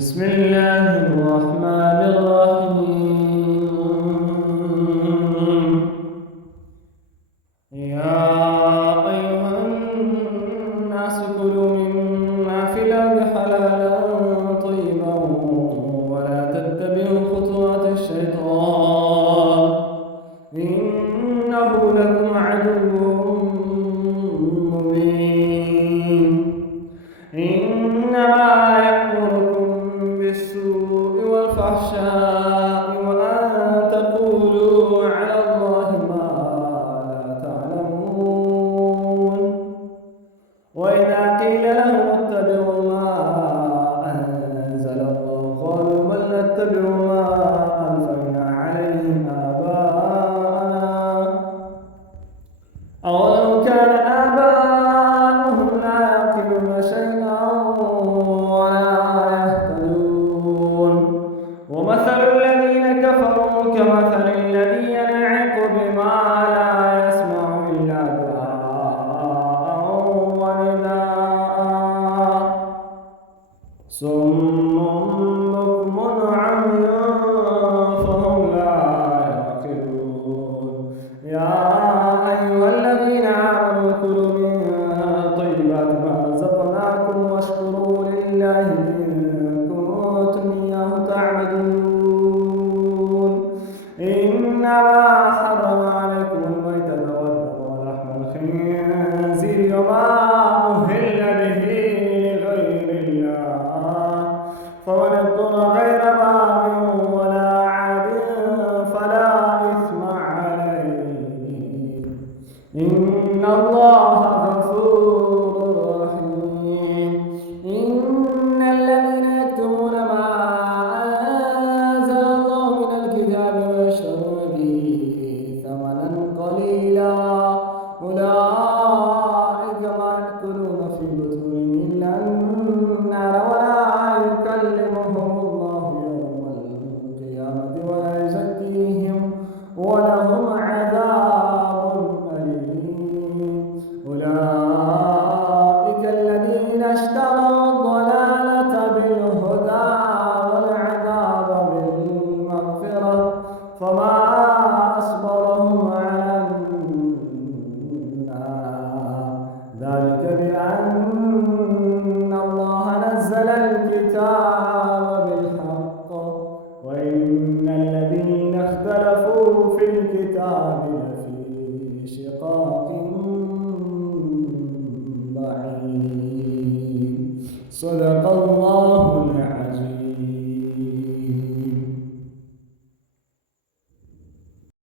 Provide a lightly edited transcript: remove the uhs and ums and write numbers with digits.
بسم الله الرحمن الرحيم. يا أيها الناس كلوا مما في الأرض حلالا طيبا ولا تتبعوا خطوات الشيطان إنه لكم عدو مبين. إنما يأمركم بالسوء والفحشاء وأن تقولوا على الله ما لا تعلمون. وإذا قيل لهم اتبعوا ما أنزل الله قالوا بل نتبع ما ألفينا عليه آباءنا أولو كان آباؤهم لا يعقلون شيئا ولا يهتدون. ومثل الذين كفروا كمثل الذي ينعق بما لا يسمع إلا دعاء ونداء صم بكم عمي فهم لا يعقلون. يا أيها الذين آمنوا كلوا من طيبات ما رزقناكم واشكروا لله إن كنتم إياه تعبدون. إنما حرم عليكم الميتة والدم ولحم الخنزير وما أهل به لغير الله فمن اضطر غير باغ ولا عاد فلا إثم عليه إن الله غفور رحيم. إن الذين يكتمون ما أنزل الله من الكتاب ويشترون به ثمنا قليلا أولئك ما يأكلون في بطونهم إلا النار ولا يكلمهم الله يوم القيامة ولا يزكيهم ولهم عذاب أليم. أولئك الذين اشتروا الضلالة بالهدى والعذاب بالمغفرة فما أصبرهم على النار ذلك بأن الله نزل الكتاب بالحق وإن الذين اختلفوا في الكتاب لفي شقاق بعيد. صدق الله العظيم.